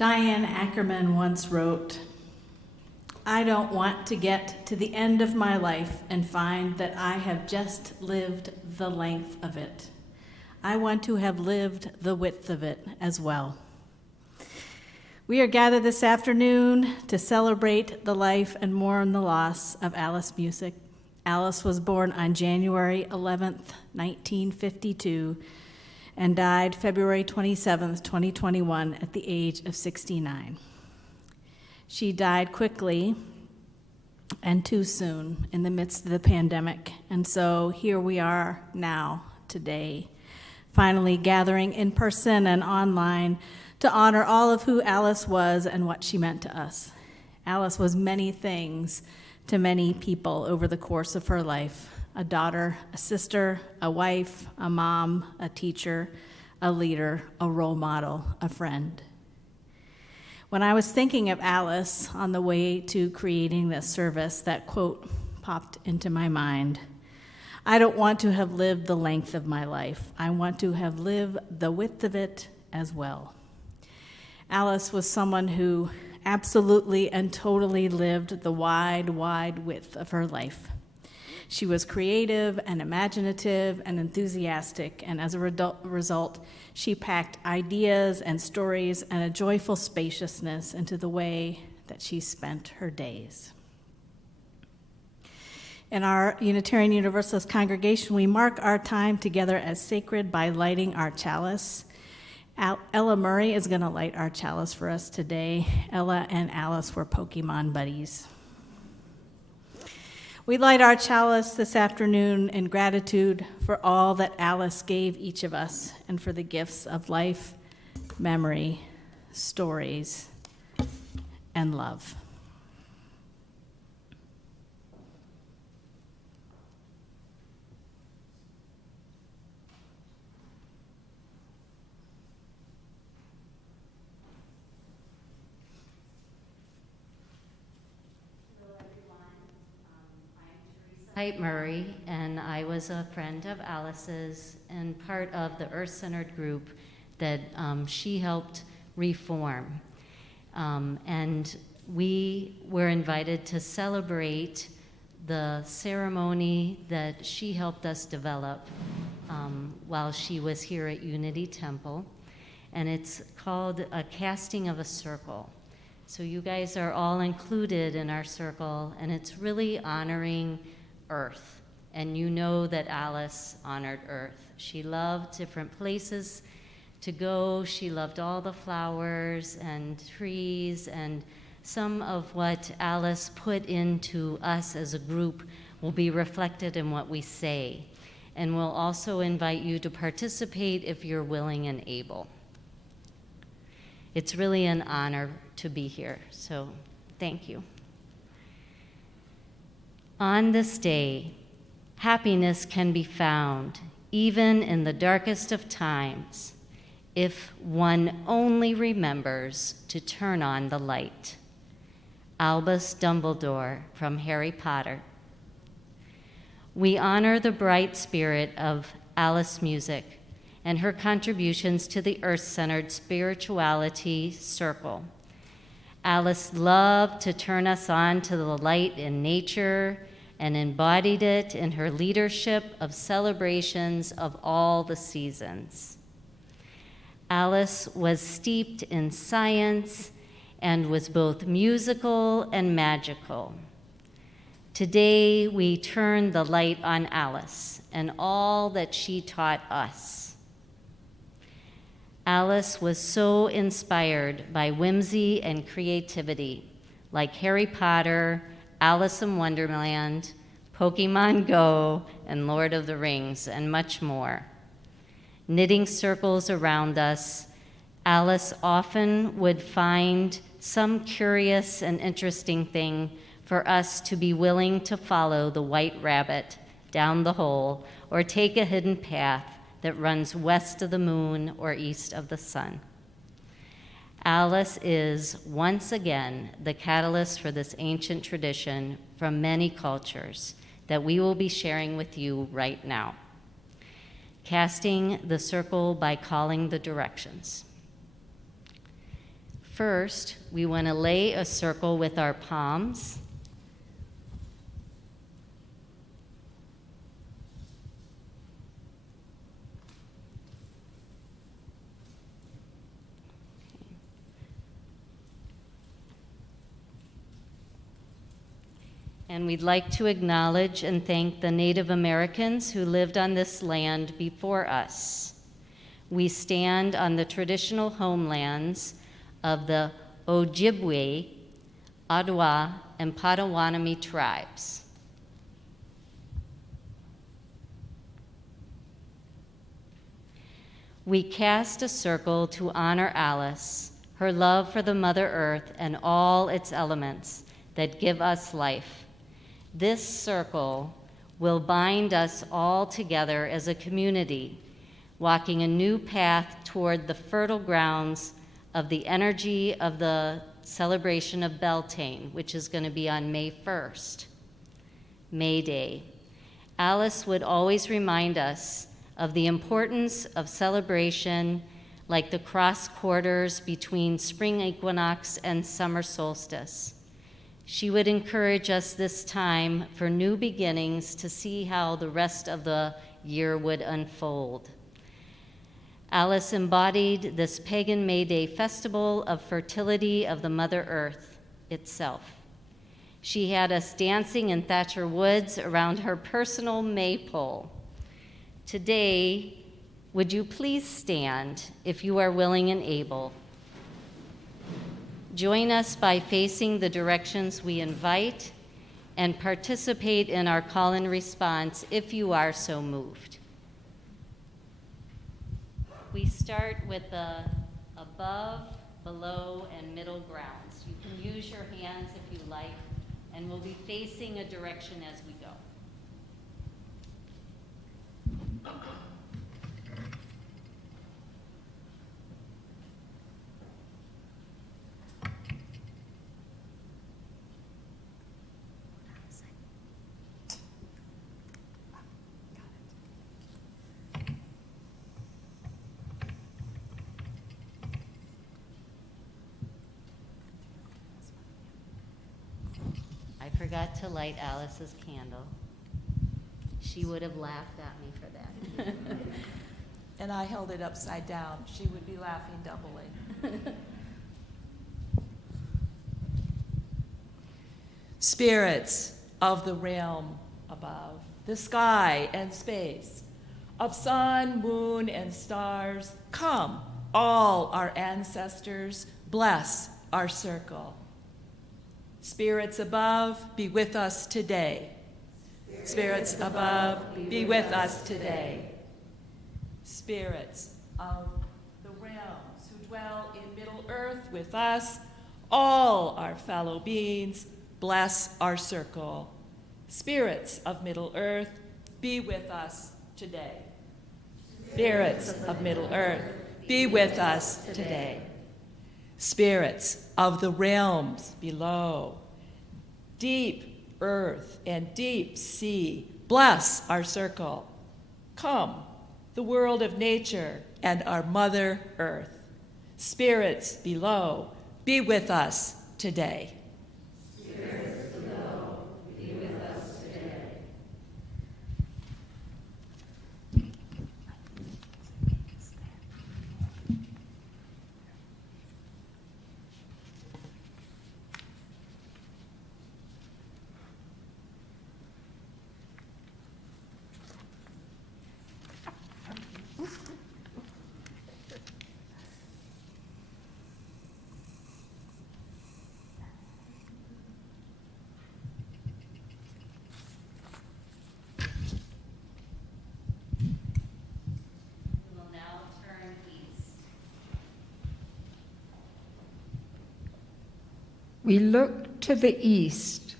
Diane Ackerman once wrote, "I don't want to get to the end of my life and find that I have just lived the length of it. I want to have lived the width of it as well." We are gathered this afternoon to celebrate the life and mourn the loss of Alice Muciek. Alice was born on January 11th, 1952, and died February 27th, 2021, at the age of 69. She died quickly and too soon in the midst of the pandemic, and so here we are now, today, finally gathering in person and online to honor all of who Alice was and what she meant to us. Alice was many things to many people over the course of her life: a daughter, a sister, a wife, a mom, a teacher, a leader, a role model, a friend. When I was thinking of Alice on the way to creating this service, that quote popped into my mind. I don't want to have lived the length of my life. I want to have lived the width of it as well. Alice was someone who absolutely and totally lived the wide, wide width of her life. She was creative and imaginative and enthusiastic, and as a result, she packed ideas and stories and a joyful spaciousness into the way that she spent her days. In our Unitarian Universalist congregation, we mark our time together as sacred by lighting our chalice. Ella Murray is going to light our chalice for us today. Ella and Alice were Pokemon buddies. We light our chalice this afternoon in gratitude for all that Alice gave each of us and for the gifts of life, memory, stories, and love. Murray, and I was a friend of Alice's and part of the Earth-Centered group that she helped reform. And we were invited to celebrate the ceremony that she helped us develop while she was here at Unity Temple. And it's called a casting of a circle. So you guys are all included in our circle, and it's really honoring Earth, and you know that Alice honored Earth. She loved different places to go. She loved all the flowers and trees, and some of what Alice put into us as a group will be reflected in what we say. And we'll also invite you to participate if you're willing and able. It's really an honor to be here, so thank you. On this day, happiness can be found even in the darkest of times if one only remembers to turn on the light. Albus Dumbledore from Harry Potter. We honor the bright spirit of Alice Muciek and her contributions to the Earth-Centered Spirituality Circle. Alice loved to turn us on to the light in nature and embodied it in her leadership of celebrations of all the seasons. Alice was steeped in science and was both musical and magical. Today, we turn the light on Alice and all that she taught us. Alice was so inspired by whimsy and creativity, like Harry Potter, Alice in Wonderland, Pokemon Go, and Lord of the Rings, and much more. Knitting circles around us, Alice often would find some curious and interesting thing for us to be willing to follow the white rabbit down the hole or take a hidden path that runs west of the moon or east of the sun. Alice is, once again, the catalyst for this ancient tradition from many cultures that we will be sharing with you right now. Casting the circle by calling the directions. First, we want to lay a circle with our palms. And we'd like to acknowledge and thank the Native Americans who lived on this land before us. We stand on the traditional homelands of the Ojibwe, Ottawa, and Potawatomi tribes. We cast a circle to honor Alice, her love for the Mother Earth and all its elements that give us life. This circle will bind us all together as a community, walking a new path toward the fertile grounds of the energy of the celebration of Beltane, which is going to be on May 1st, May Day. Alice would always remind us of the importance of celebration like the cross quarters between spring equinox and summer solstice. She would encourage us this time for new beginnings to see how the rest of the year would unfold. Alice embodied this pagan May Day festival of fertility of the Mother Earth itself. She had us dancing in Thatcher Woods around her personal maypole. Today, would you please stand if you are willing and able? Join us by facing the directions we invite and participate in our call and response if you are so moved. We start with the above, below, and middle grounds. You can use your hands if you like, and we'll be facing a direction as we go. I forgot to light Alice's candle. She would have laughed at me for that. And I held it upside down. She would be laughing doubly. Spirits of the realm above, the sky and space, of sun, moon, and stars, come, all our ancestors, bless our circle. Spirits above, be with us today. Spirits above, be with us today. Spirits of the realms who dwell in Middle Earth with us, all our fellow beings, bless our circle. Spirits of Middle Earth, be with us today. Spirits of Middle Earth, be with us today. Spirits of the realms below, deep earth and deep sea, bless our circle. Come, the world of nature and our Mother Earth. Spirits below, be with us today. Spirits below, be with us today. We look to the east,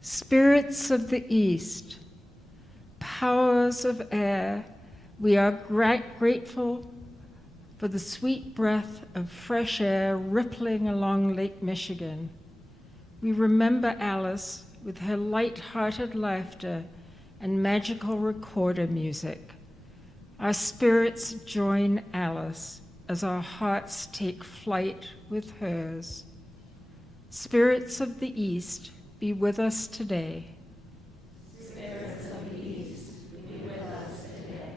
spirits of the east, powers of air, we are grateful for the sweet breath of fresh air rippling along Lake Michigan. We remember Alice with her light-hearted laughter and magical recorder music. Our spirits join Alice as our hearts take flight with hers. Spirits of the East, be with us today. Spirits of the East, be with us today.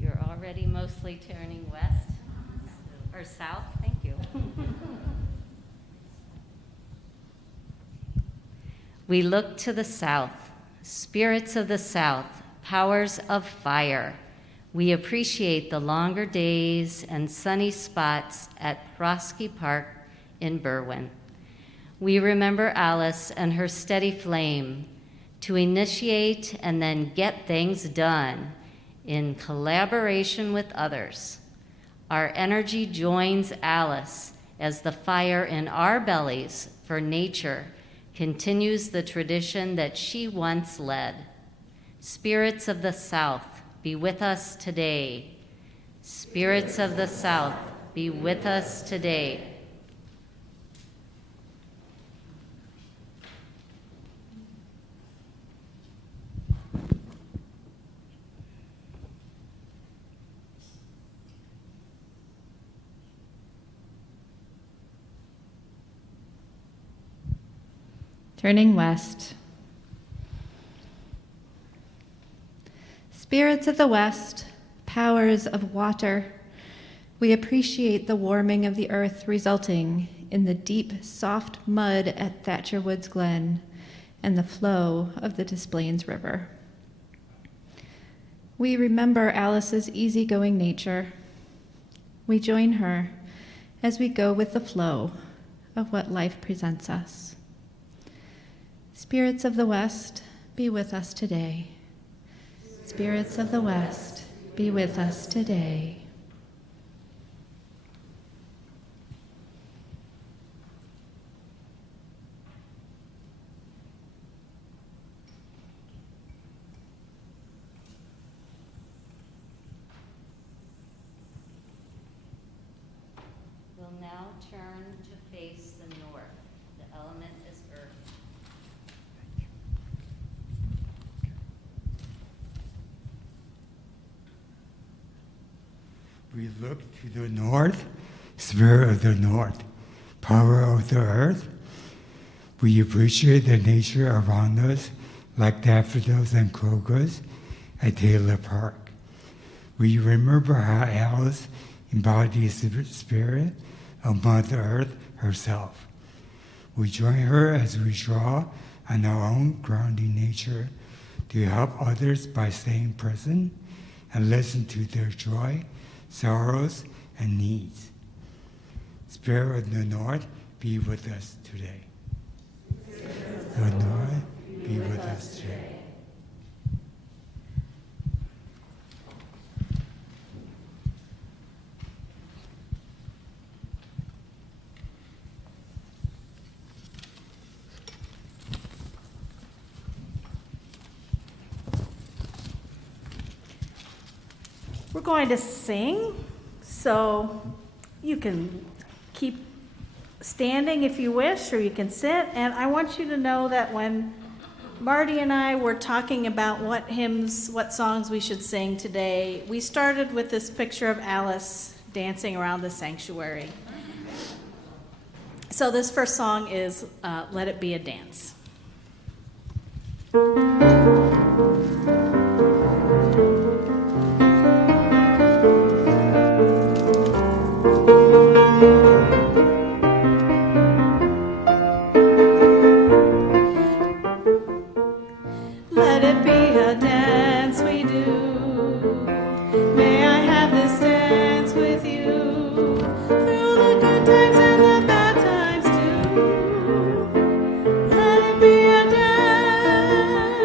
You're already mostly turning west or south. Thank you. We look to the south, spirits of the south, powers of fire. We appreciate the longer days and sunny spots at Prosky Park in Berwyn. We remember Alice and her steady flame to initiate and then get things done in collaboration with others. Our energy joins Alice as the fire in our bellies for nature continues the tradition that she once led. Spirits of the South, be with us today. Spirits of the South, be with us today. Turning west. Spirits of the West, powers of water, we appreciate the warming of the earth resulting in the deep, soft mud at Thatcher Woods Glen and the flow of the Des Plaines River. We remember Alice's easygoing nature. We join her as we go with the flow of what life presents us. Spirits of the West, be with us today. Spirits of the West, be with us today. We'll now turn to face the north. The element is earth. We look to the north, spirit of the north, power of the earth. We appreciate the nature around us, like daffodils and crocus at Taylor Park. We remember how Alice embodies the spirit of Mother Earth herself. We join her as we draw on our own grounding nature to help others by staying present and listen to their joy, sorrows, and needs. Spirit of the North, be with us today. The North, be with us today. We're going to sing, so you can keep standing if you wish, or you can sit. And I want you to know that when Marty and I were talking about what hymns, what songs we should sing today, we started with this picture of Alice dancing around the sanctuary. So this first song is Let It Be a Dance. Let it be a dance we do. May I have this dance with you through the good times and the bad times too. Let it be a dance.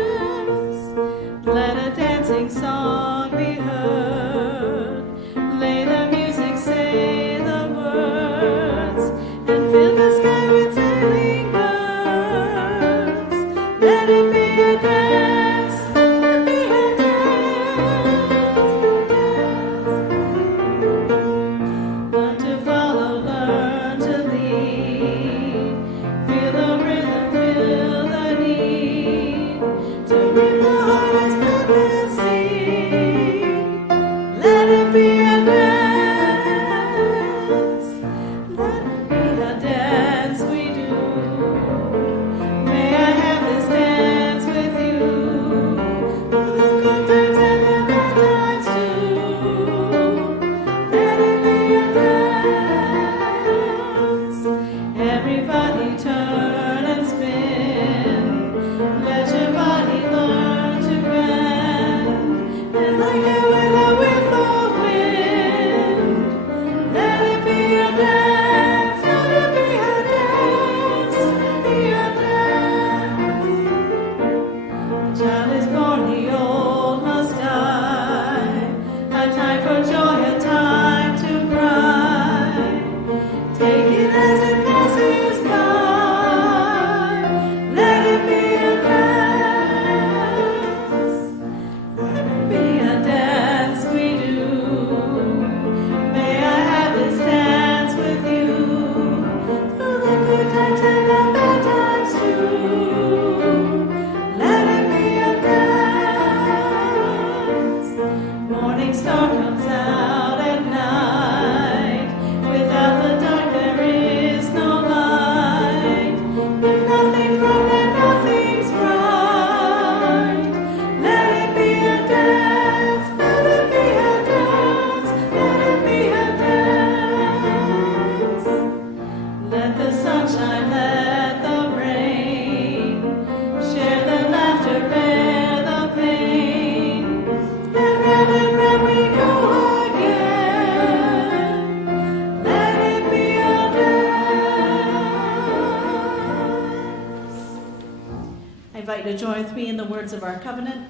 invite you to join with me in the words of our covenant.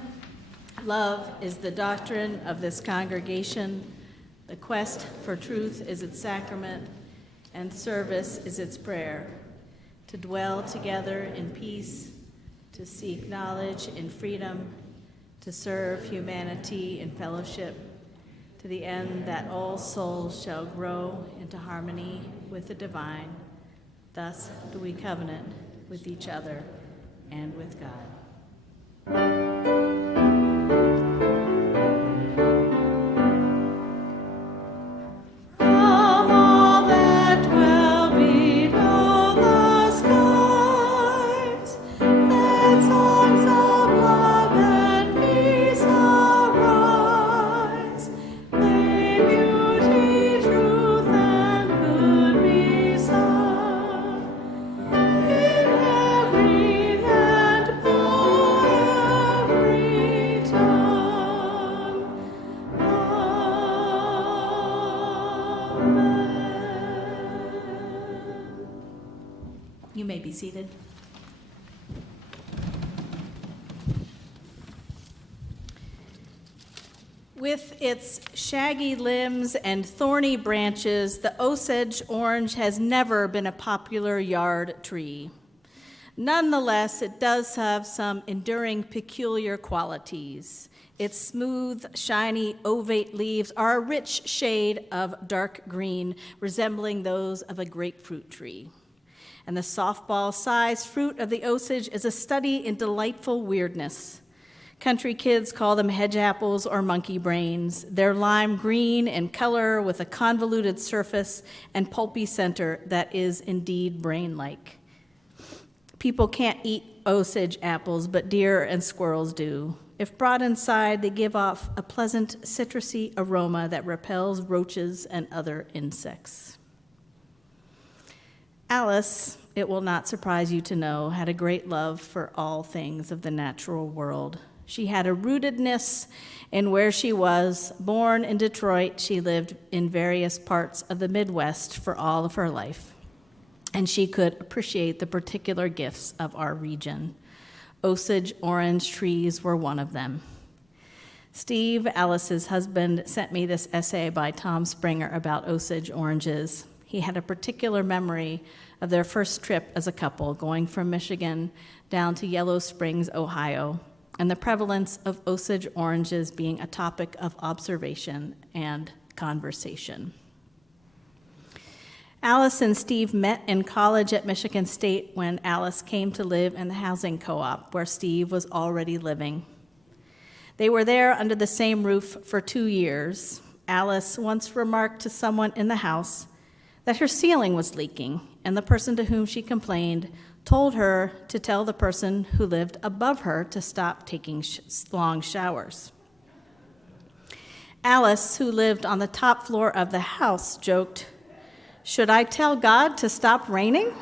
Love is the doctrine of this congregation. The quest for truth is its sacrament, and service is its prayer. To dwell together in peace, to seek knowledge in freedom, to serve humanity in fellowship, to the end that all souls shall grow into harmony with the divine. Thus do we covenant with each other and with God. You may be seated. With its shaggy limbs and thorny branches, the Osage orange has never been a popular yard tree. Nonetheless, it does have some enduring peculiar qualities. Its smooth, shiny, ovate leaves are a rich shade of dark green, resembling those of a grapefruit tree. And the softball-sized fruit of the Osage is a study in delightful weirdness. Country kids call them hedge apples or monkey brains. They're lime green in color with a convoluted surface and pulpy center that is indeed brain-like. People can't eat Osage apples, but deer and squirrels do. If brought inside, they give off a pleasant citrusy aroma that repels roaches and other insects. Alice, it will not surprise you to know, had a great love for all things of the natural world. She had a rootedness in where she was. Born in Detroit, she lived in various parts of the Midwest for all of her life, and she could appreciate the particular gifts of our region. Osage orange trees were one of them. Steve, Alice's husband, sent me this essay by Tom Springer about Osage oranges. He had a particular memory of their first trip as a couple, going from Michigan down to Yellow Springs, Ohio, and the prevalence of Osage oranges being a topic of observation and conversation. Alice and Steve met in college at Michigan State when Alice came to live in the housing co-op where Steve was already living. They were there under the same roof for 2 years. Alice once remarked to someone in the house that her ceiling was leaking, and the person to whom she complained told her to tell the person who lived above her to stop taking long showers. Alice, who lived on the top floor of the house, joked, "Should I tell God to stop raining?"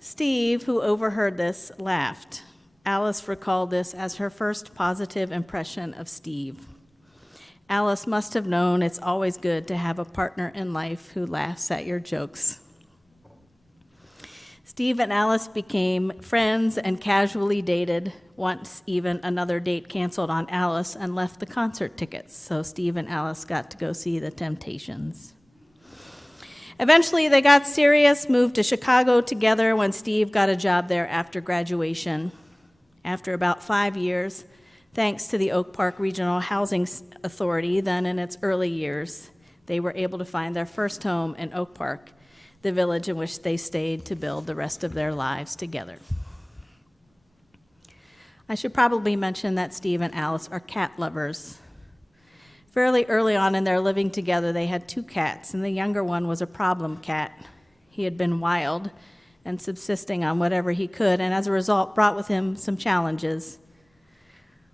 Steve, who overheard this, laughed. Alice recalled this as her first positive impression of Steve. Alice must have known it's always good to have a partner in life who laughs at your jokes. Steve and Alice became friends and casually dated. Once even another date canceled on Alice and left the concert tickets, so Steve and Alice got to go see the Temptations. Eventually they got serious, moved to Chicago together when Steve got a job there after graduation. After about 5 years, thanks to the Oak Park Regional Housing Authority, then in its early years, they were able to find their first home in Oak Park, the village in which they stayed to build the rest of their lives together. I should probably mention that Steve and Alice are cat lovers. Fairly early on in their living together, they had 2 cats, and the younger one was a problem cat. He had been wild and subsisting on whatever he could, and as a result brought with him some challenges.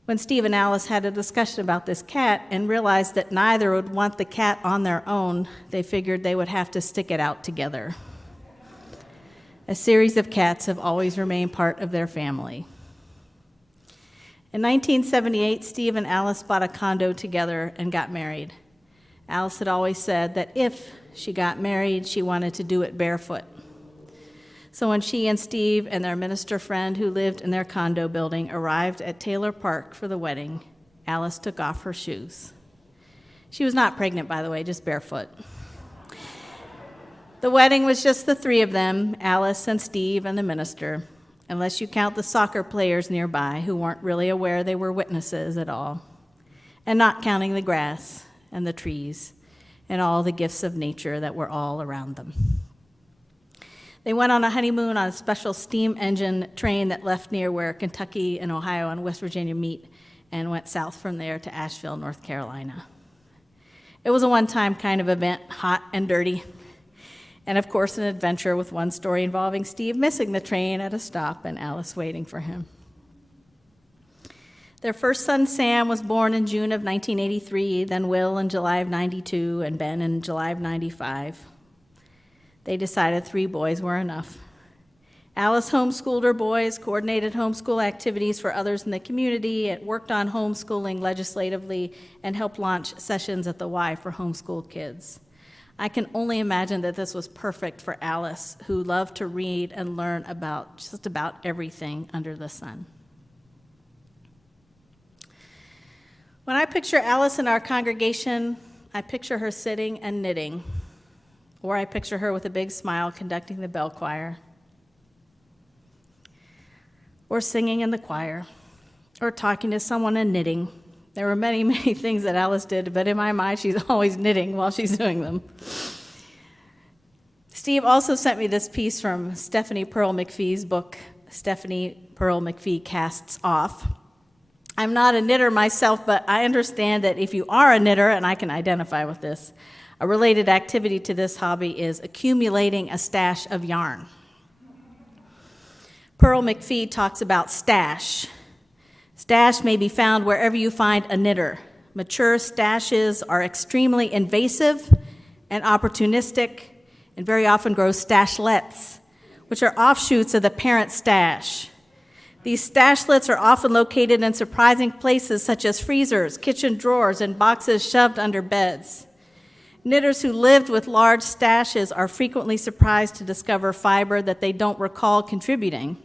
When Steve and Alice had a discussion about this cat and realized that neither would want the cat on their own, they figured they would have to stick it out together. A series of cats have always remained part of their family. In 1978, Steve and Alice bought a condo together and got married. Alice had always said that if she got married, she wanted to do it barefoot. So when she and Steve and their minister friend who lived in their condo building arrived at Taylor Park for the wedding, Alice took off her shoes. She was not pregnant, by the way, just barefoot. The wedding was just the three of them, Alice and Steve and the minister, unless you count the soccer players nearby who weren't really aware they were witnesses at all, and not counting the grass and the trees and all the gifts of nature that were all around them. They went on a honeymoon on a special steam engine train that left near where Kentucky and Ohio and West Virginia meet and went south from there to Asheville, North Carolina. It was a one-time kind of event, hot and dirty, and of course an adventure with one story involving Steve missing the train at a stop and Alice waiting for him. Their first son, Sam, was born in June of 1983, then Will in July of 92, and Ben in July of 95. They decided 3 boys were enough. Alice homeschooled her boys, coordinated homeschool activities for others in the community, and worked on homeschooling legislatively, and helped launch sessions at the Y for homeschool kids. I can only imagine that this was perfect for Alice, who loved to read and learn about just about everything under the sun. When I picture Alice in our congregation, I picture her sitting and knitting, or I picture her with a big smile conducting the bell choir, or singing in the choir, or talking to someone and knitting. There were many, many things that Alice did, but in my mind, she's always knitting while she's doing them. Steve also sent me this piece from Stephanie Pearl-McPhee's book, Stephanie Pearl-McPhee Casts Off. I'm not a knitter myself, but I understand that if you are a knitter, and I can identify with this, a related activity to this hobby is accumulating a stash of yarn. Pearl-McPhee talks about stash. Stash may be found wherever you find a knitter. Mature stashes are extremely invasive and opportunistic, and very often grow stashlets, which are offshoots of the parent stash. These stashlets are often located in surprising places such as freezers, kitchen drawers, and boxes shoved under beds. Knitters who lived with large stashes are frequently surprised to discover fiber that they don't recall contributing.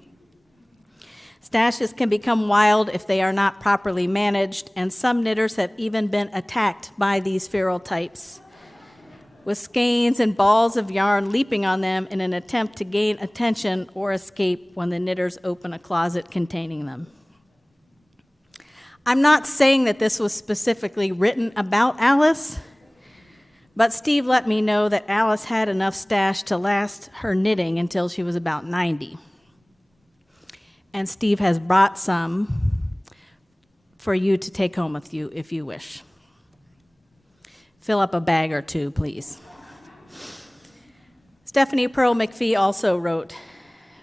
Stashes can become wild if they are not properly managed, and some knitters have even been attacked by these feral types, with skeins and balls of yarn leaping on them in an attempt to gain attention or escape when the knitters open a closet containing them. I'm not saying that this was specifically written about Alice, but Steve let me know that Alice had enough stash to last her knitting until she was about 90. And Steve has brought some for you to take home with you if you wish. Fill up a bag or two, please. Stephanie Pearl-McPhee also wrote,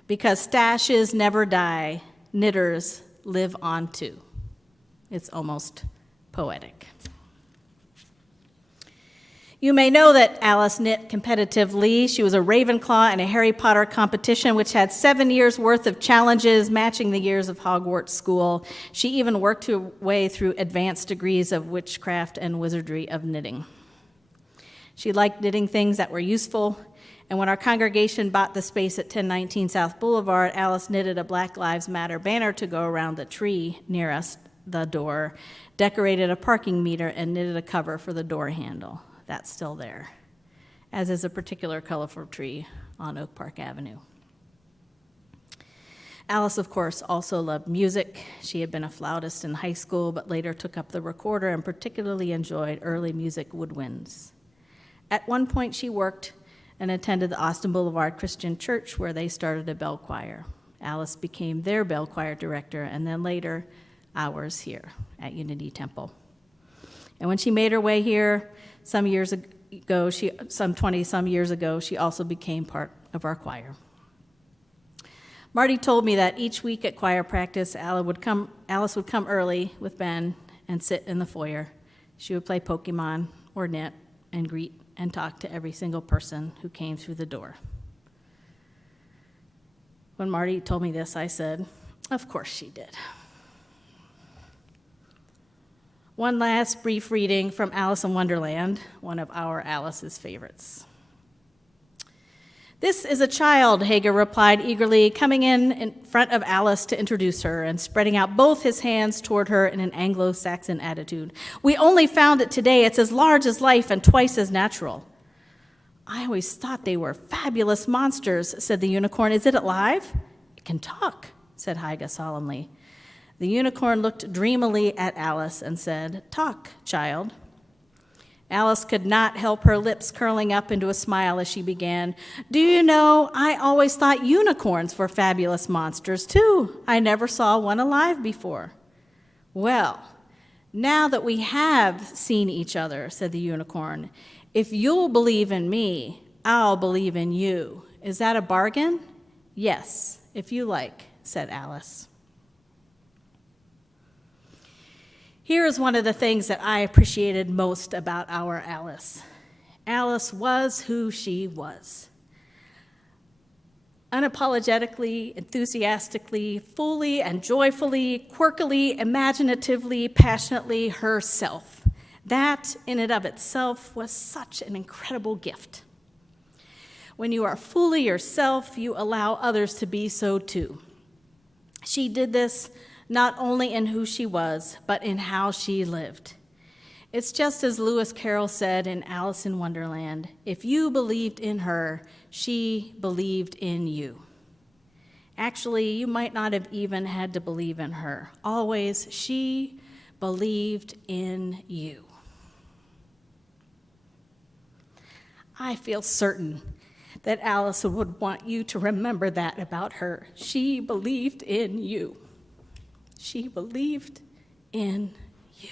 "Because stashes never die, knitters live on too." It's almost poetic. You may know that Alice knit competitively. She was a Ravenclaw in a Harry Potter competition, which had 7 years' worth of challenges, matching the years of Hogwarts school. She even worked her way through advanced degrees of witchcraft and wizardry of knitting. She liked knitting things that were useful, and when our congregation bought the space at 1019 South Boulevard, Alice knitted a Black Lives Matter banner to go around the tree near us, the door, decorated a parking meter, and knitted a cover for the door handle. That's still there, as is a particular colorful tree on Oak Park Avenue. Alice, of course, also loved music. She had been a flautist in high school, but later took up the recorder and particularly enjoyed early music woodwinds. At one point, she worked and attended the Austin Boulevard Christian Church, where they started a bell choir. Alice became their bell choir director, and then later, ours here at Unity Temple. And when she made her way here, some 20-some years ago, she also became part of our choir. Marty told me that each week at choir practice, Alice would come early with Ben and sit in the foyer. She would play Pokemon or knit and greet and talk to every single person who came through the door. When Marty told me this, I said, "Of course she did." One last brief reading from Alice in Wonderland, one of our Alice's favorites. "This is a child," Hager replied eagerly, coming in front of Alice to introduce her and spreading out both his hands toward her in an Anglo-Saxon attitude. "We only found it today. It's as large as life and twice as natural." "I always thought they were fabulous monsters," said the unicorn. "Is it alive?" "It can talk," said Haga solemnly. The unicorn looked dreamily at Alice and said, "Talk, child." Alice could not help her lips curling up into a smile as she began. "Do you know, I always thought unicorns were fabulous monsters, too. I never saw one alive before." "Well, now that we have seen each other," said the unicorn, "if you'll believe in me, I'll believe in you. Is that a bargain?" "Yes, if you like," said Alice. Here is one of the things that I appreciated most about our Alice. Alice was who she was. Unapologetically, enthusiastically, fully and joyfully, quirkily, imaginatively, passionately herself. That, in and of itself, was such an incredible gift. When you are fully yourself, you allow others to be so too. She did this not only in who she was, but in how she lived. It's just as Lewis Carroll said in Alice in Wonderland, if you believed in her, she believed in you. Actually, you might not have even had to believe in her. Always, she believed in you. I feel certain that Alice would want you to remember that about her. She believed in you. She believed in you.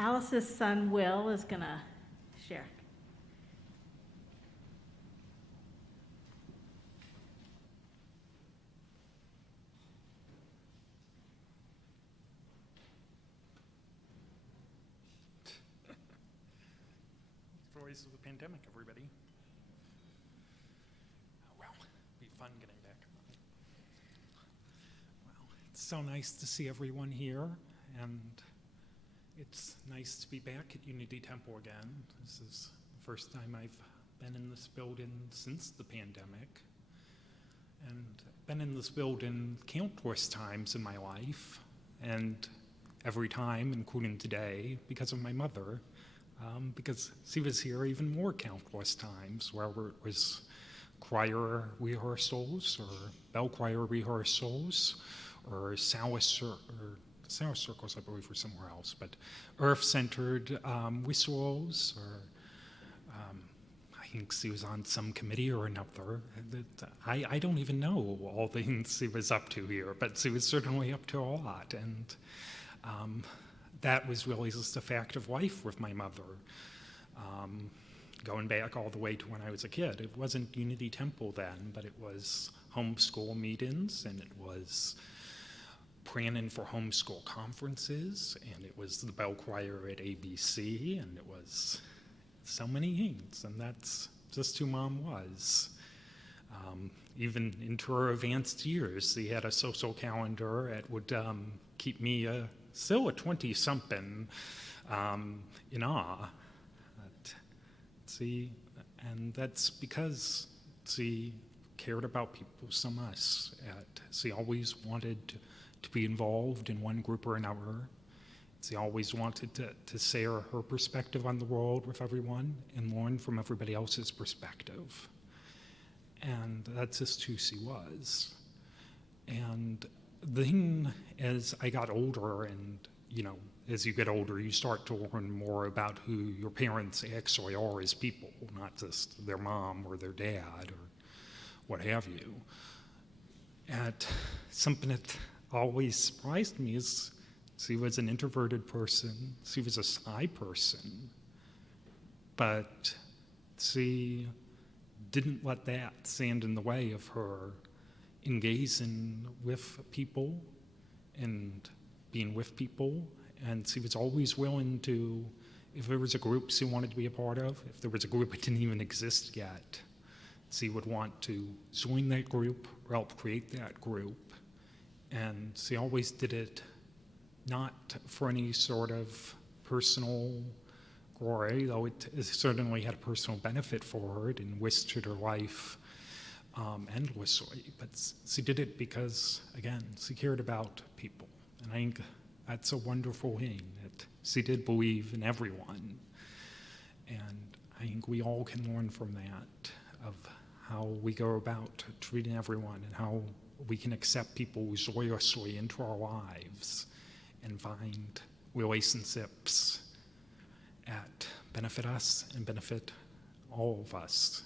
Alice's son Will is going to share. Stories of the pandemic, everybody. Well, it'll be fun getting back. Well, it's so nice to see everyone here, and it's nice to be back at Unity Temple again. This is the first time I've been in this building since the pandemic, and I've been in this building countless times in my life, and every time, including today, because of my mother. Because she was here even more countless times, whether it was choir rehearsals or bell choir rehearsals or sour circles, I believe, were somewhere else, but earth-centered whistles, or I think she was on some committee or another. I don't even know all the things she was up to here, but she was certainly up to a lot, and that was really just a fact of life with my mother. Going back all the way to when I was a kid. It wasn't Unity Temple then, but it was homeschool meetings, and it was planning for homeschool conferences, and it was the bell choir at ABC, and it was so many things, and that's just who Mom was. Even into her advanced years, she had a social calendar that would keep me still a 20-something in awe. And that's because she cared about people so much. She always wanted to be involved in one group or another. She always wanted to share her perspective on the world with everyone and learn from everybody else's perspective. And that's just who she was. And the thing as I got older, and as you get older, you start to learn more about who your parents actually are as people, not just their mom or their dad or what have you. And something that always surprised me is she was an introverted person, she was a shy person, but she didn't let that stand in the way of her engaging with people and being with people. And she was always willing to, if there was a group she wanted to be a part of, if there was a group that didn't even exist yet, she would want to join that group or help create that group. And she always did it not for any sort of personal glory, though it certainly had a personal benefit for her. It enriched her life endlessly. But she did it because, again, she cared about people. And I think that's a wonderful thing, that she did believe in everyone. And I think we all can learn from that, of how we go about treating everyone and how we can accept people joyously into our lives and find relationships that benefit us and benefit all of us.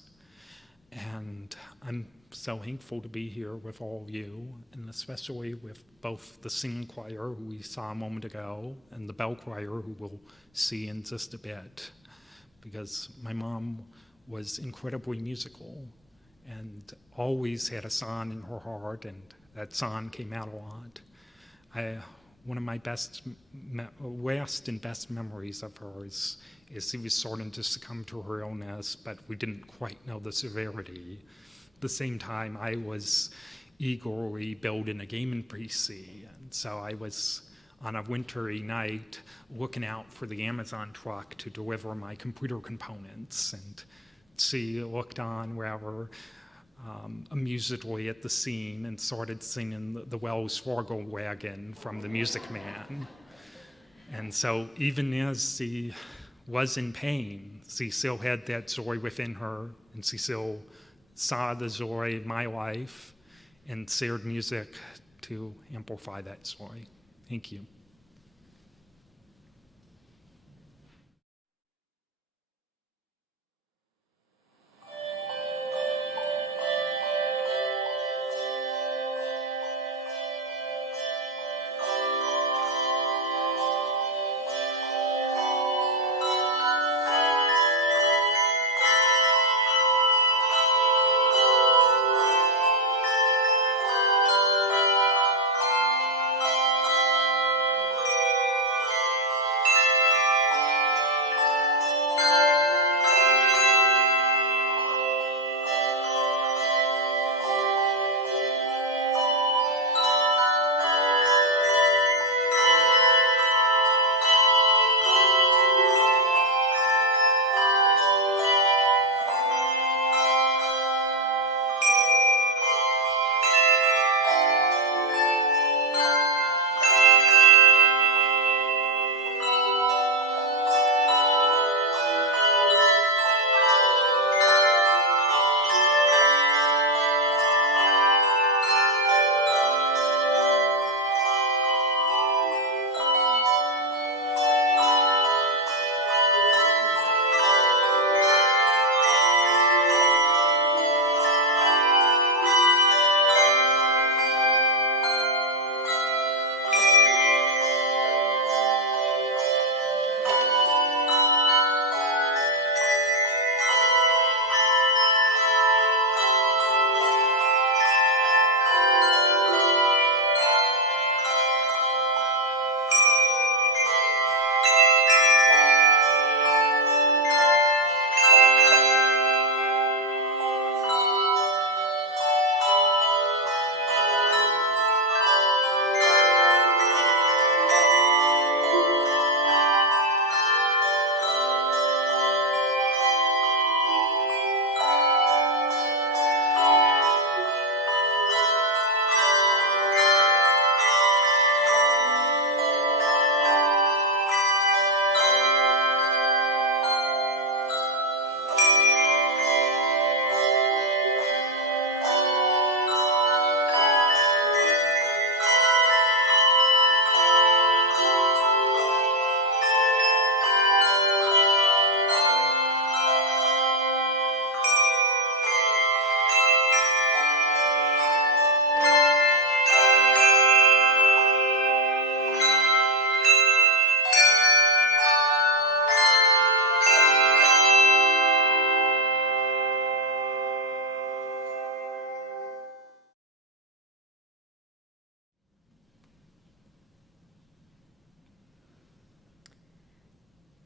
And I'm so thankful to be here with all of you, and especially with both the singing choir, who we saw a moment ago, and the bell choir, who we'll see in just a bit, because my mom was incredibly musical and always had a song in her heart, and that song came out a lot. One of my last and best memories of her is she was starting to succumb to her illness, but we didn't quite know the severity. At the same time, I was eagerly building a gaming PC, and so I was on a wintry night looking out for the Amazon truck to deliver my computer components, and she looked on rather amusedly at the scene and started singing the Wells Fargo wagon from The Music Man. And so even as she was in pain, she still had that joy within her, and she still saw the joy in my life and shared music to amplify that joy. Thank you.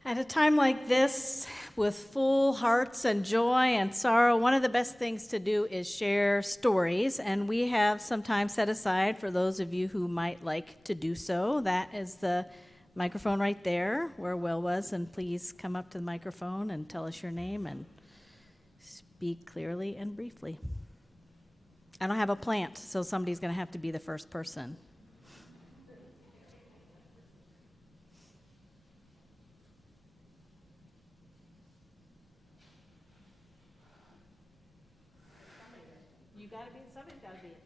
At a time like this, with full hearts and joy and sorrow, one of the best things to do is share stories, and we have some time set aside for those of you who might like to do so. That is the microphone right there where Will was, and please come up to the microphone and tell us your name and speak clearly and briefly. I don't have a plant, so somebody's going to have to be the first person. Somebody's got to be it.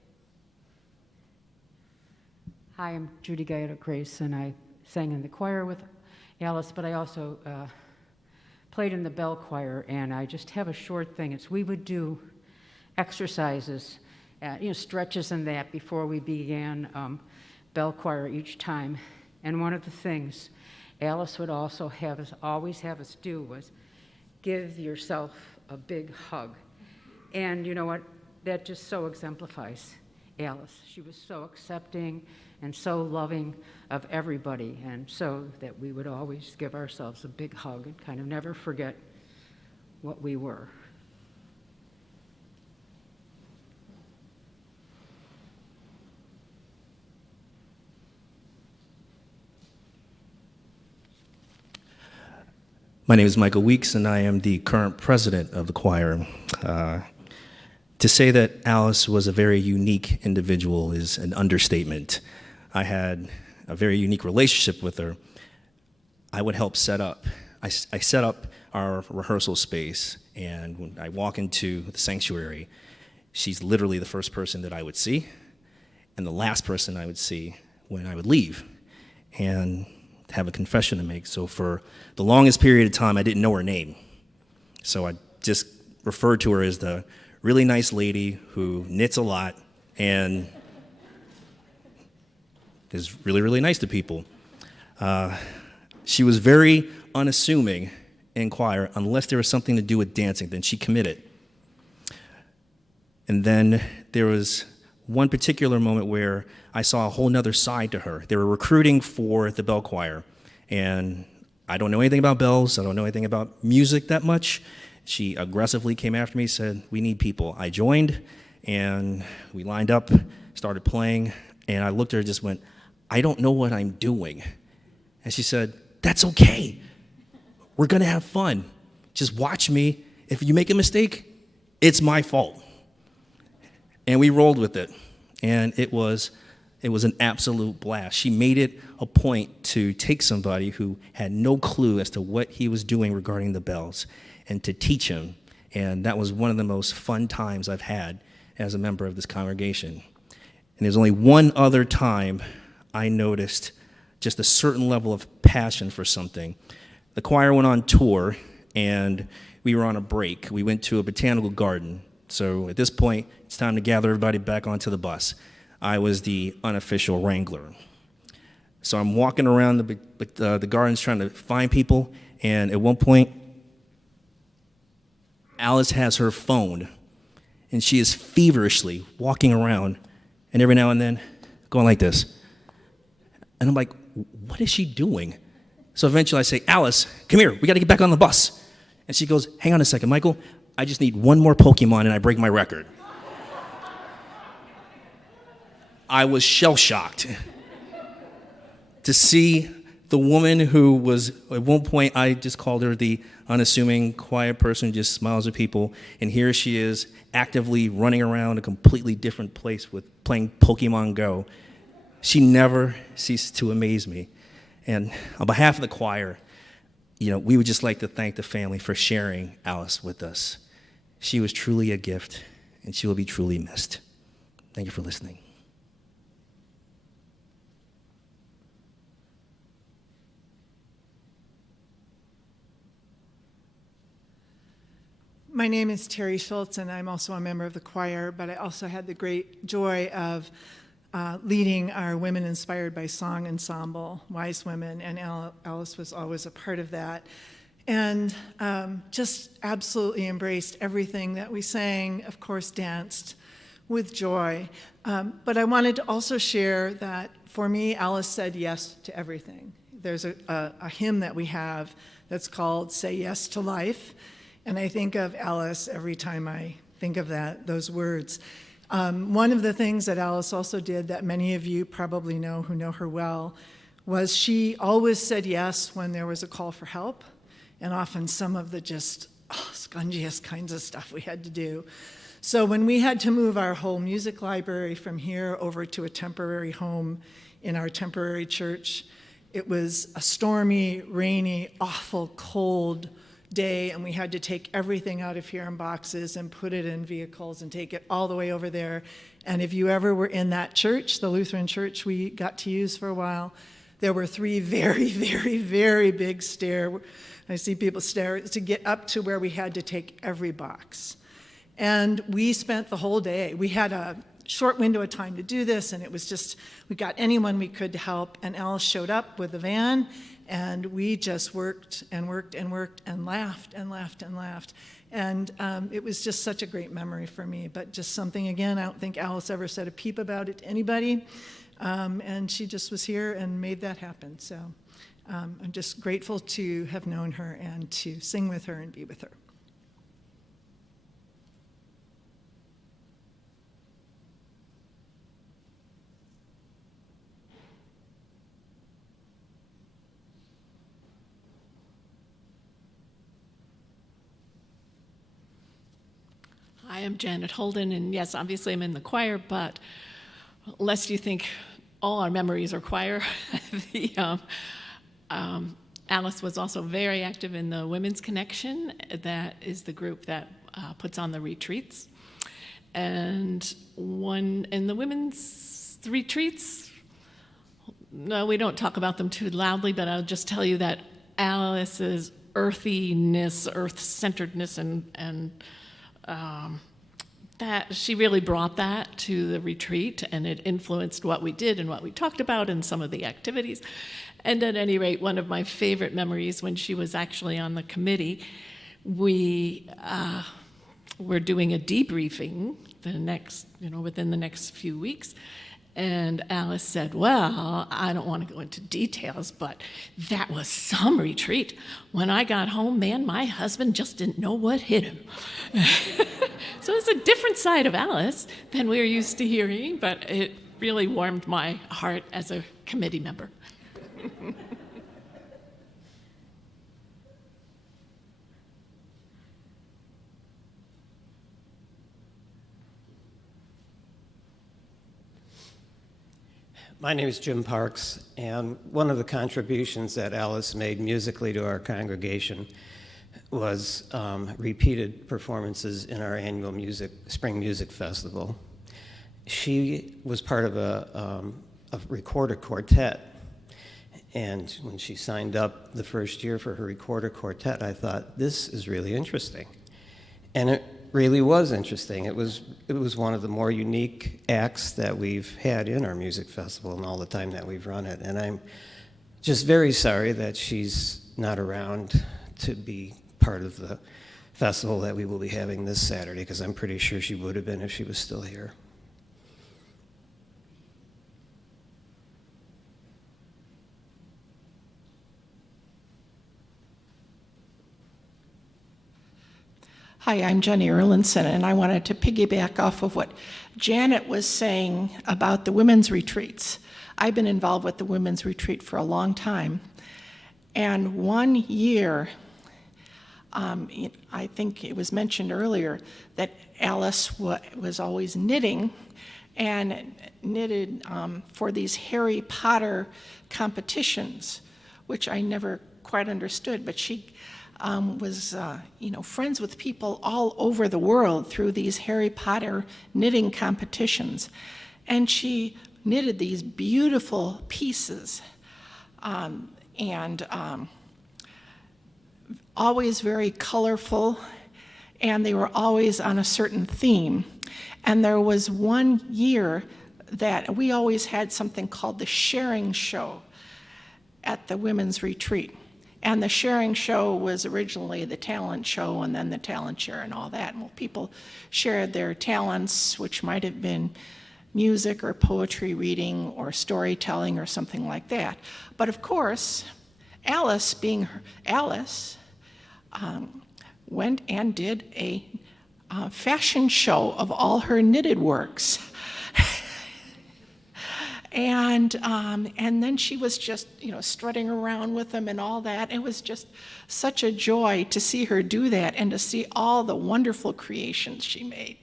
Hi, I'm Judy Gallardo Grace, and I sang in the choir with Alice, but I also played in the bell choir, and I just have a short thing. We would do exercises, stretches and that before we began bell choir each time. And one of the things Alice would also always have us do was give yourself a big hug. And you know what? That just so exemplifies Alice. She was so accepting and so loving of everybody, and so that we would always give ourselves a big hug and kind of never forget what we were. My name is Michael Weeks, and I am the current president of the choir. To say that Alice was a very unique individual is an understatement. I had a very unique relationship with her. I would help set up. I set up our rehearsal space, and when I walk into the sanctuary, she's literally the first person that I would see, and the last person I would see when I would leave, and have a confession to make. So for the longest period of time, I didn't know her name. So I just referred to her as the really nice lady who knits a lot and is really, really nice to people. She was very unassuming in choir. Unless there was something to do with dancing, then she committed. And then there was one particular moment where I saw a whole nother side to her. They were recruiting for the bell choir, and I don't know anything about bells. I don't know anything about music that much. She aggressively came after me, said, "We need people." I joined, and we lined up, started playing, and I looked at her and just went, "I don't know what I'm doing." And she said, "That's okay. We're going to have fun. Just watch me. If you make a mistake, it's my fault." And we rolled with it, and it was an absolute blast. She made it a point to take somebody who had no clue as to what he was doing regarding the bells and to teach him. And that was one of the most fun times I've had as a member of this congregation. And there's only one other time I noticed just a certain level of passion for something. The choir went on tour, and we were on a break. We went to a botanical garden. So at this point, it's time to gather everybody back onto the bus. I was the unofficial wrangler. So I'm walking around the gardens trying to find people, and at one point, Alice has her phone, and she is feverishly walking around, and every now and then going like this. And I'm like, what is she doing? So eventually I say, "Alice, come here, we got to get back on the bus." And she goes, "Hang on a second, Michael, I just need one more Pokemon and I break my record." I was shell-shocked to see the woman who was, at one point, I just called her the unassuming, quiet person who just smiles at people, and here she is actively running around a completely different place with playing Pokemon Go. She never ceased to amaze me. And on behalf of the choir, we would just like to thank the family for sharing Alice with us. She was truly a gift, and she will be truly missed. Thank you for listening. My name is Terry Schultz, and I'm also a member of the choir, but I also had the great joy of leading our Women Inspired by Song ensemble, Wise Women, and Alice was always a part of that. And just absolutely embraced everything that we sang, of course danced with joy. But I wanted to also share that for me, Alice said yes to everything. There's a hymn that we have that's called Say Yes to Life, and I think of Alice every time I think of those words. One of the things that Alice also did that many of you probably know who know her well was she always said yes when there was a call for help, and often some of the just scungiest kinds of stuff we had to do. So when we had to move our whole music library from here over to a temporary home in our temporary church, it was a stormy, rainy, awful, cold day, and we had to take everything out of here in boxes and put it in vehicles and take it all the way over there. And if you ever were in that church, the Lutheran church we got to use for a while, there were 3 very, very, very big stairs. I see people stare to get up to where we had to take every box. And we spent the whole day. We had a short window of time to do this, and it was just, we got anyone we could to help, and Alice showed up with a van, and we just worked and worked and worked and laughed and laughed and laughed. And it was just such a great memory for me, but just something, again, I don't think Alice ever said a peep about it to anybody, and she just was here and made that happen. So I'm just grateful to have known her and to sing with her and be with her. Hi, I'm Janet Holden, and yes, obviously I'm in the choir, but lest you think all our memories are choir, Alice was also very active in the Women's Connection. That is the group that puts on the retreats. And in the women's retreats, no, we don't talk about them too loudly, but I'll just tell you that Alice's earthiness, earth-centeredness, and that she really brought that to the retreat, and it influenced what we did and what we talked about and some of the activities. And at any rate, one of my favorite memories when she was actually on the committee, we were doing a debriefing within the next few weeks. And Alice said, well, I don't want to go into details, but that was some retreat. When I got home, man, my husband just didn't know what hit him. So it's a different side of Alice than we're used to hearing, but it really warmed my heart as a committee member. My name is Jim Parks, and one of the contributions that Alice made musically to our congregation was repeated performances in our annual Spring Music Festival. She was part of a recorder quartet, and when she signed up the first year for her recorder quartet, I thought, this is really interesting. And it really was interesting. It was one of the more unique acts that we've had in our music festival in all the time that we've run it. And I'm just very sorry that she's not around to be part of the festival that we will be having this Saturday, because I'm pretty sure she would have been if she was still here. Hi, I'm Jenny Erlinson, and I wanted to piggyback off of what Janet was saying about the women's retreats. I've been involved with the women's retreat for a long time, and one year, I think it was mentioned earlier that Alice was always knitting, and knitted for these Harry Potter competitions, which I never quite understood, but she was friends with people all over the world through these Harry Potter knitting competitions. And she knitted these beautiful pieces, and always very colorful, and they were always on a certain theme. And there was one year that we always had something called the sharing show at the women's retreat. And the sharing show was originally the talent show and then the talent share and all that. And well, people shared their talents, which might have been music or poetry reading or storytelling or something like that. But of course, Alice, being Alice, went and did a fashion show of all her knitted works. And then she was just, strutting around with them and all that. It was just such a joy to see her do that and to see all the wonderful creations she made.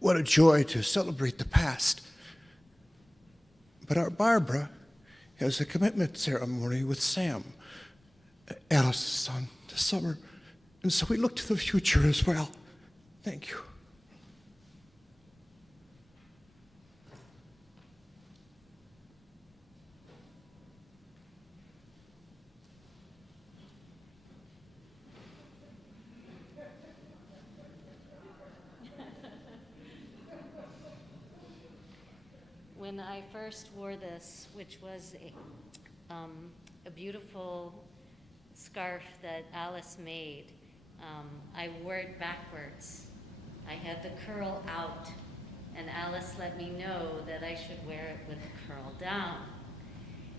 What a joy to celebrate the past. But our Barbara has a commitment ceremony with Sam, Alice's son, this summer. And so we look to the future as well. Thank you. When I first wore this, which was a beautiful scarf that Alice made, I wore it backwards. I had the curl out, and Alice let me know that I should wear it with the curl down.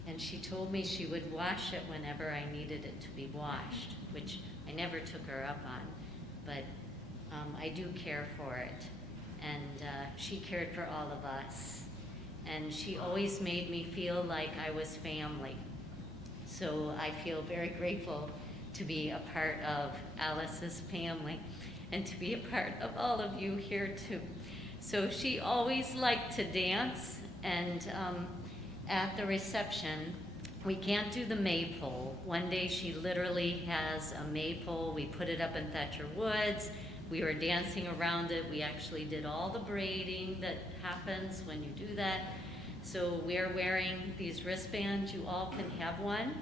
And she told me she would wash it whenever I needed it to be washed, which I never took her up on, but I do care for it. And she cared for all of us. And she always made me feel like I was family. So I feel very grateful to be a part of Alice's family and to be a part of all of you here too. So she always liked to dance, and at the reception, we can't do the maypole. One day she literally has a maypole. We put it up in Thatcher Woods. We were dancing around it. We actually did all the braiding that happens when you do that. So we're wearing these wristbands. You all can have one.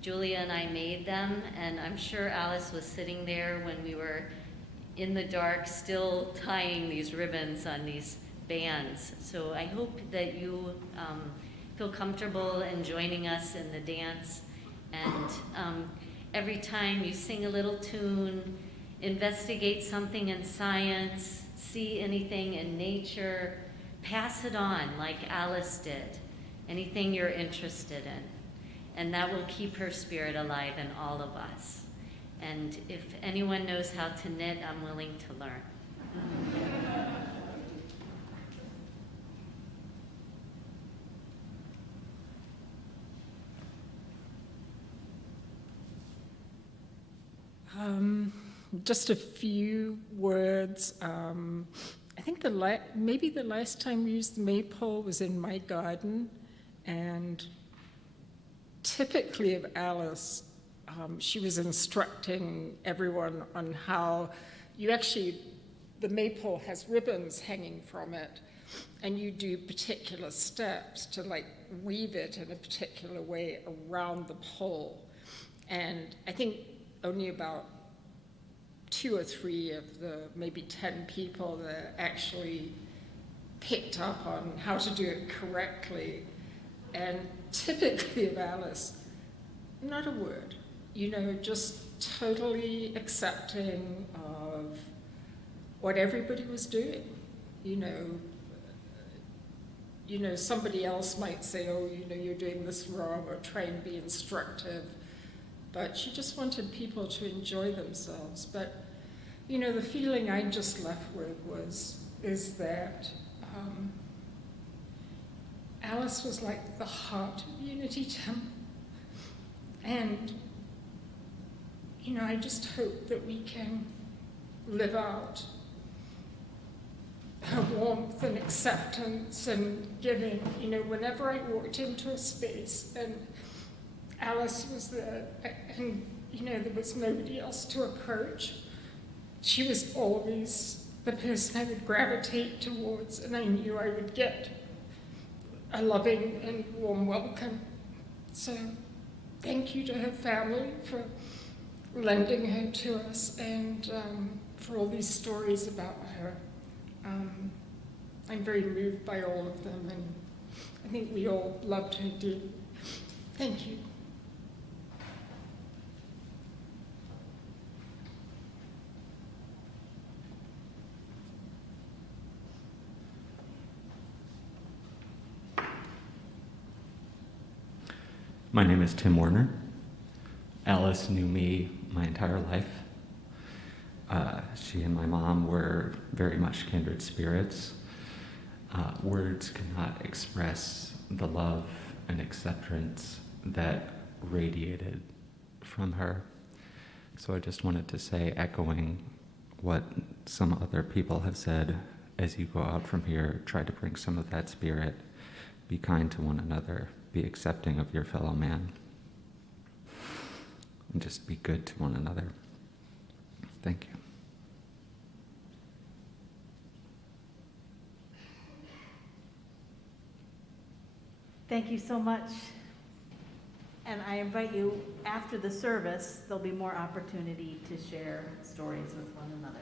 Julia and I made them, and I'm sure Alice was sitting there when we were in the dark still tying these ribbons on these bands. So I hope that you feel comfortable in joining us in the dance. And every time you sing a little tune, investigate something in science, see anything in nature, pass it on like Alice did, anything you're interested in. And that will keep her spirit alive in all of us. And if anyone knows how to knit, I'm willing to learn. Just a few words. I think maybe the last time we used the maypole was in my garden, and typically of Alice, she was instructing everyone on how the maypole has ribbons hanging from it, and you do particular steps to weave it in a particular way around the pole. And I think only about 2 or 3 of the maybe 10 people that actually picked up on how to do it correctly. And typically of Alice, not a word, just totally accepting of what everybody was doing. Somebody else might say, oh, you're doing this wrong, or try and be instructive. But she just wanted people to enjoy themselves. But, the feeling I just left with is that Alice was like the heart of Unity Temple. And, I just hope that we can live out her warmth and acceptance and giving. Whenever I walked into a space and Alice was there, and there was nobody else to approach, she was always the person I would gravitate towards, and I knew I would get a loving and warm welcome. So thank you to her family for lending her to us, and for all these stories about her. I'm very moved by all of them, and I think we all loved her dearly. Thank you. My name is Tim Warner. Alice knew me my entire life. She and my mom were very much kindred spirits. Words cannot express the love and acceptance that radiated from her. So I just wanted to say, echoing what some other people have said, as you go out from here, try to bring some of that spirit. Be kind to one another. Be accepting of your fellow man. And just be good to one another. Thank you. Thank you so much. And I invite you, after the service, there'll be more opportunity to share stories with one another.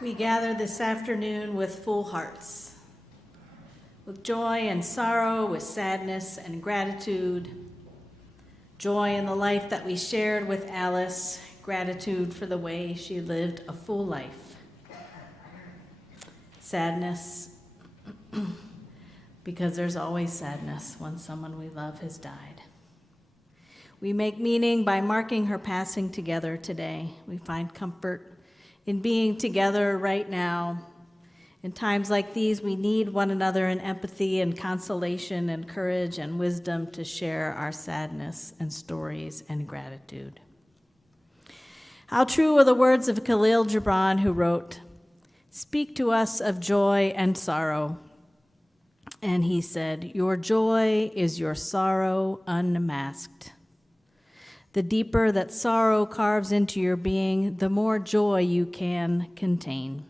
We gather this afternoon with full hearts, with joy and sorrow, with sadness and gratitude, joy in the life that we shared with Alice, gratitude for the way she lived a full life, sadness, because there's always sadness when someone we love has died. We make meaning by marking her passing together today. We find comfort in being together right now. In times like these, we need one another in empathy and consolation and courage and wisdom to share our sadness and stories and gratitude. How true are the words of Khalil Gibran, who wrote, "Speak to us of joy and sorrow." And he said, "Your joy is your sorrow unmasked. The deeper that sorrow carves into your being, the more joy you can contain."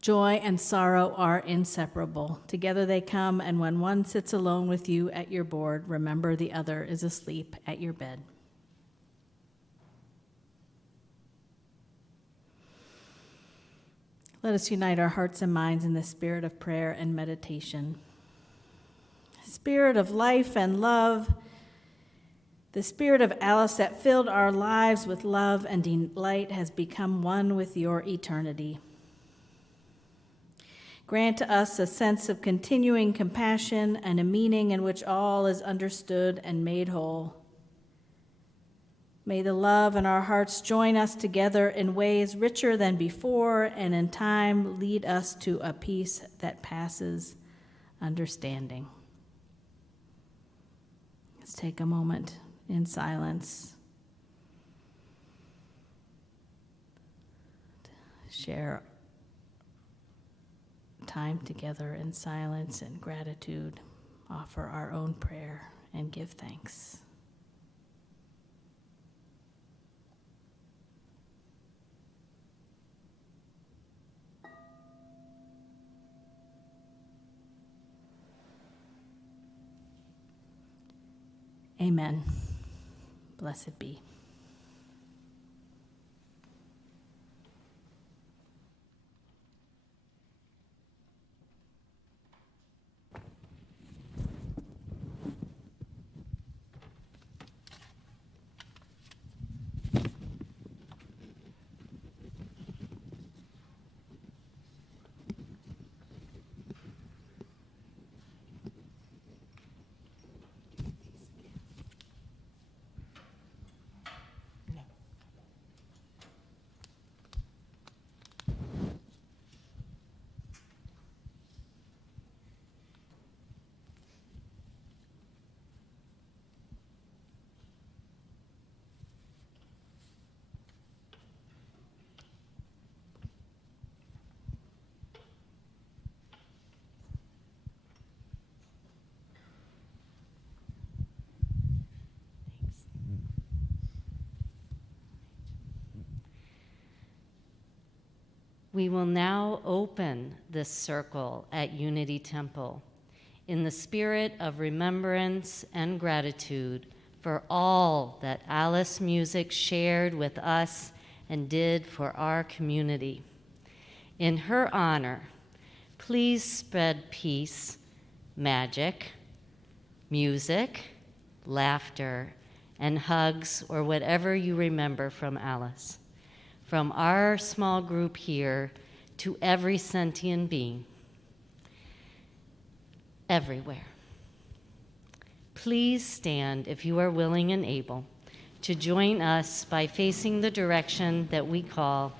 Joy and sorrow are inseparable. Together they come, and when one sits alone with you at your board, remember the other is asleep at your bed. Let us unite our hearts and minds in the spirit of prayer and meditation. Spirit of life and love, the spirit of Alice that filled our lives with love and delight has become one with your eternity. Grant to us a sense of continuing compassion and a meaning in which all is understood and made whole. May the love in our hearts join us together in ways richer than before, and in time lead us to a peace that passes understanding. Let's take a moment in silence. Share time together in silence and gratitude. Offer our own prayer and give thanks. Amen. Blessed be. We will now open this circle at Unity Temple in the spirit of remembrance and gratitude for all that Alice Muciek shared with us and did for our community. In her honor, please spread peace, magic, music, laughter, and hugs, or whatever you remember from Alice. From our small group here to every sentient being, everywhere. Please stand, if you are willing and able, to join us by facing the direction that we call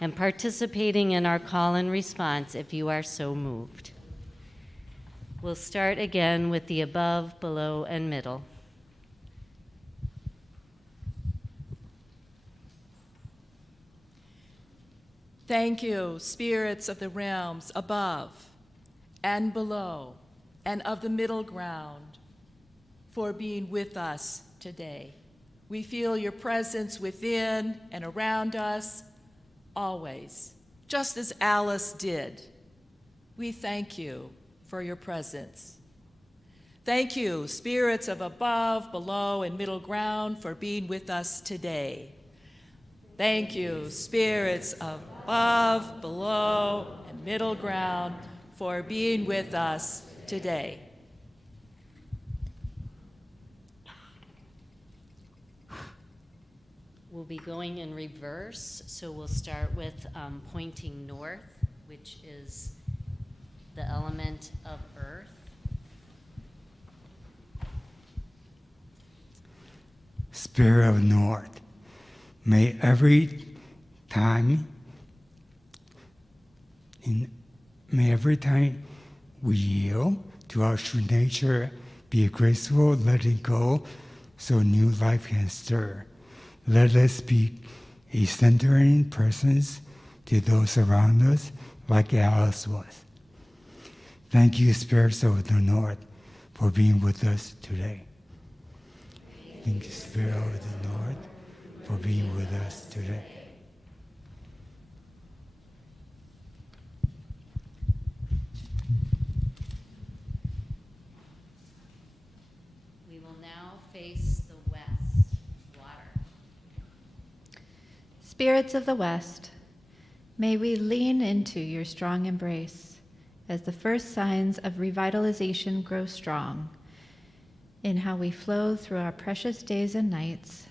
and participating in our call and response if you are so moved. We'll start again with the above, below, and middle. Thank you, spirits of the realms above and below and of the middle ground, for being with us today. We feel your presence within and around us always, just as Alice did. We thank you for your presence. Thank you, spirits of above, below, and middle ground, for being with us today. Thank you, spirits of above, below, and middle ground, for being with us today. We'll be going in reverse, so we'll start with pointing north, which is the element of earth. Spirit of North, may every time we yield to our true nature, be graceful, letting go, so new life can stir. Let us be a centering presence to those around us, like Alice was. Thank you, spirits of the North, for being with us today. Thank you, Spirit of the North, for being with us today. We will now face the west, water. Spirits of the West, may we lean into your strong embrace as the first signs of revitalization grow strong in how we flow through our precious days and nights,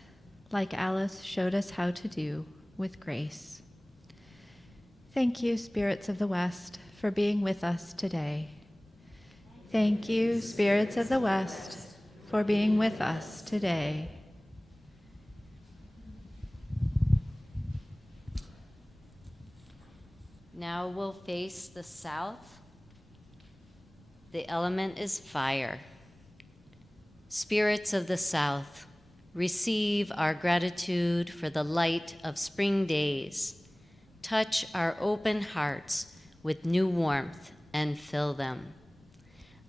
like Alice showed us how to do with grace. Thank you, spirits of the West, for being with us today. Thank you, spirits of the West, for being with us today. Now we'll face the south. The element is fire. Spirits of the South, receive our gratitude for the light of spring days. Touch our open hearts with new warmth and fill them.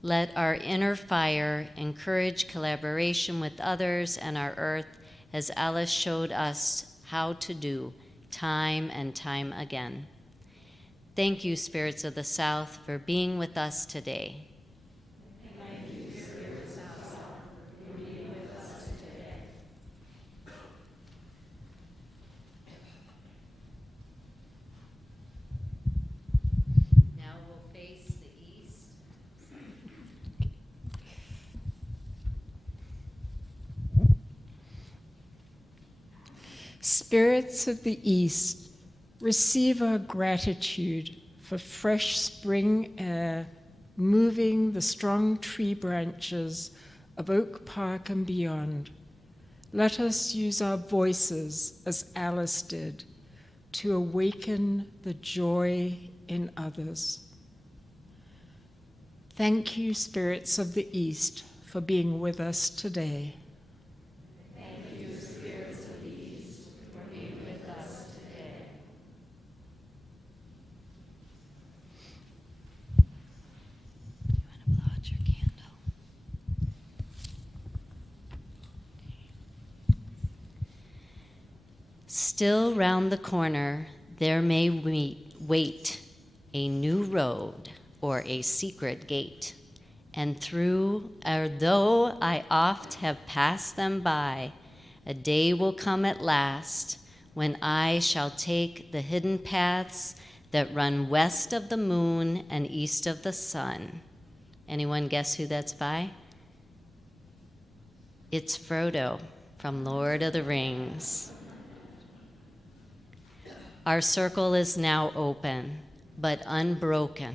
Let our inner fire encourage collaboration with others and our earth, as Alice showed us how to do time and time again. Thank you, spirits of the South, for being with us today. Spirits of the East, receive our gratitude for fresh spring air moving the strong tree branches of Oak Park and beyond. Let us use our voices, as Alice did, to awaken the joy in others. Thank you, spirits of the East, for being with us today. Still round the corner, there may wait a new road or a secret gate, and through, though I oft have passed them by, a day will come at last when I shall take the hidden paths that run west of the moon and east of the sun. Anyone guess who that's by? It's Frodo from Lord of the Rings. Our circle is now open, but unbroken.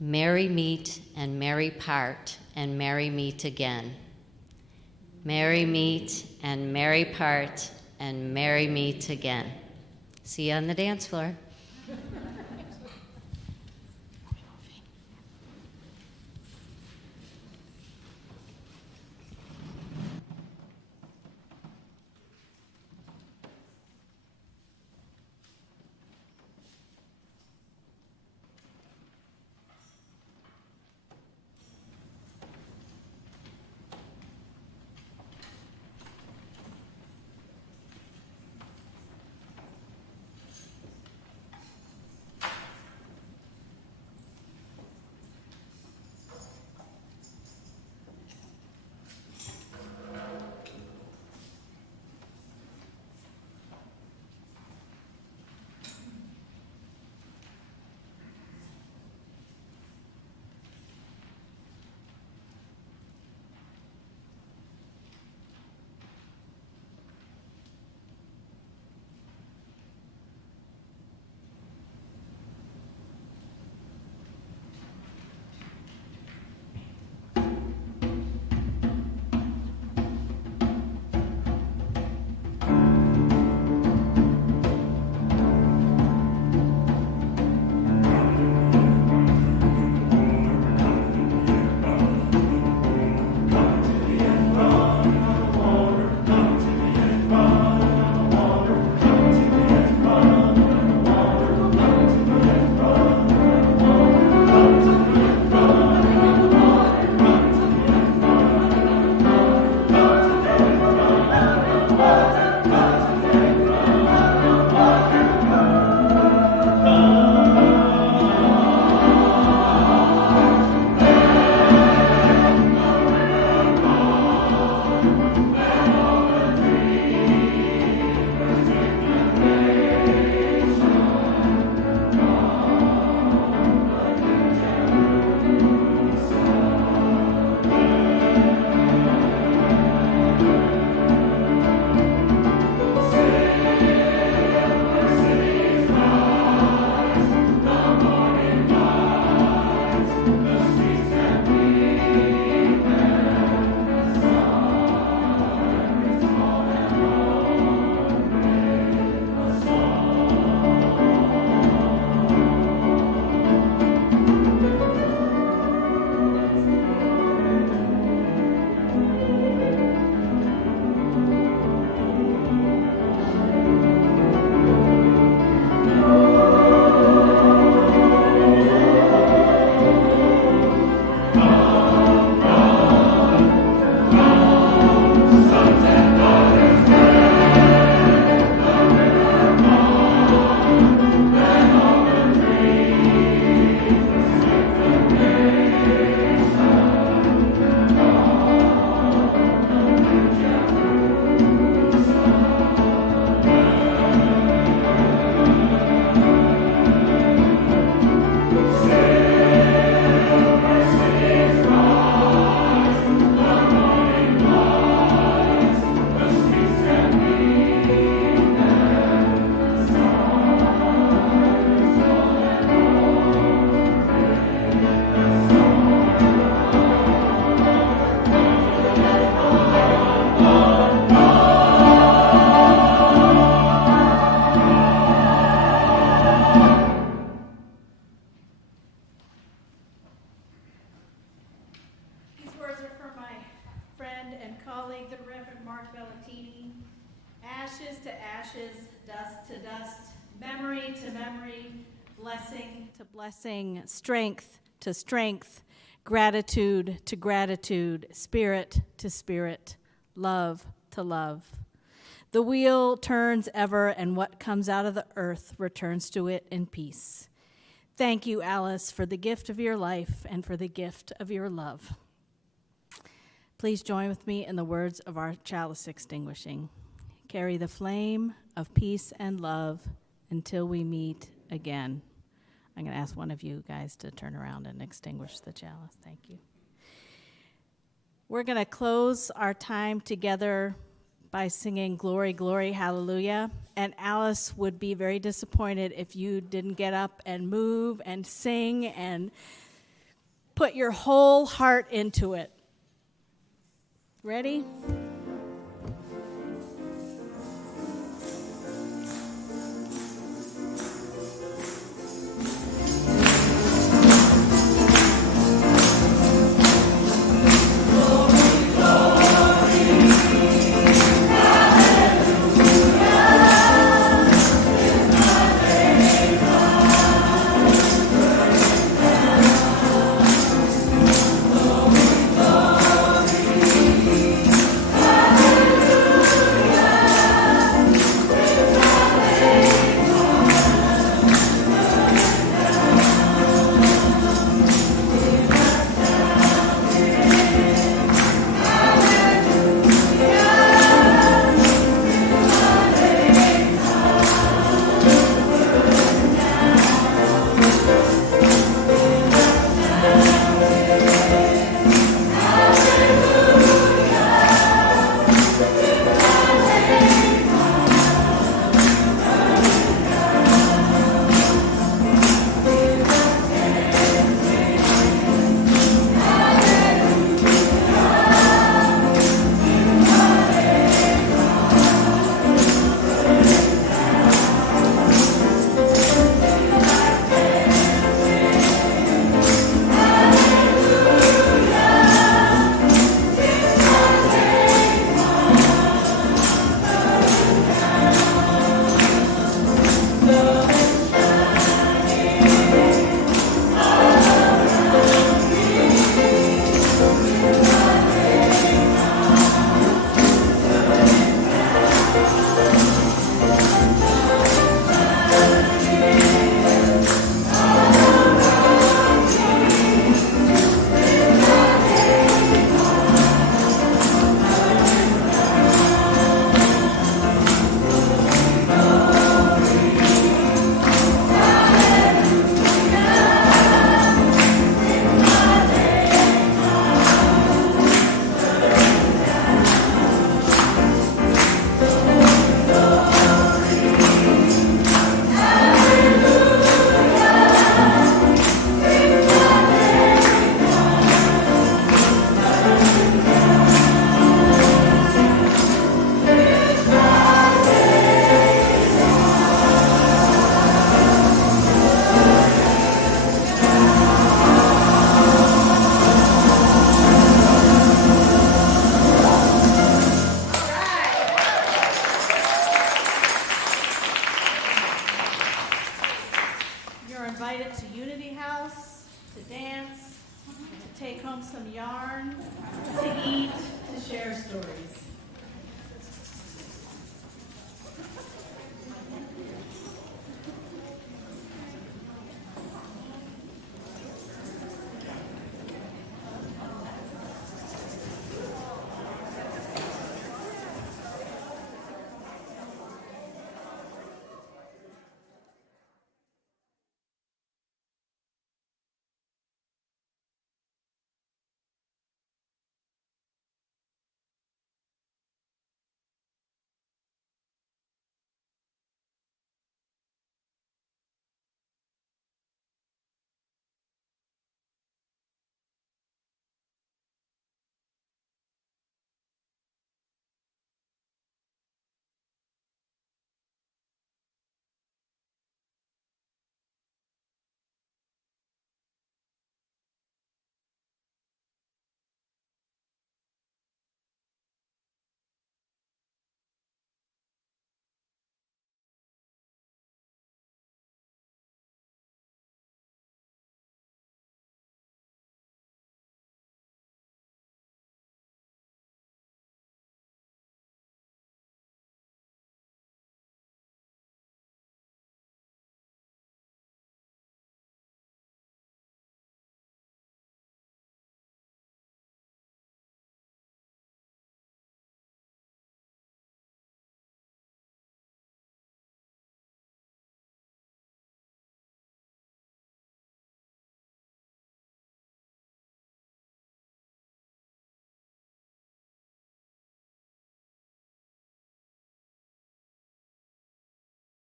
Merry meet and merry part and merry meet again. Merry meet and merry part and merry meet again. See you on the dance floor. colleague, the Reverend Mark Bellatini. Ashes to ashes, dust to dust, memory to memory, blessing to blessing, strength to strength, gratitude to gratitude, spirit to spirit, love to love. The wheel turns ever, and what comes out of the earth returns to it in peace. Thank you, Alice, for the gift of your life and for the gift of your love. Please join with me in the words of our chalice extinguishing. Carry the flame of peace and love until we meet again. I'm going to ask one of you guys to turn around and extinguish the chalice. Thank you. We're going to close our time together by singing Glory, Glory, Hallelujah. And Alice would be very disappointed if you didn't get up and move and sing and put your whole heart into it. Ready? Take home some yarn, to eat, to share stories.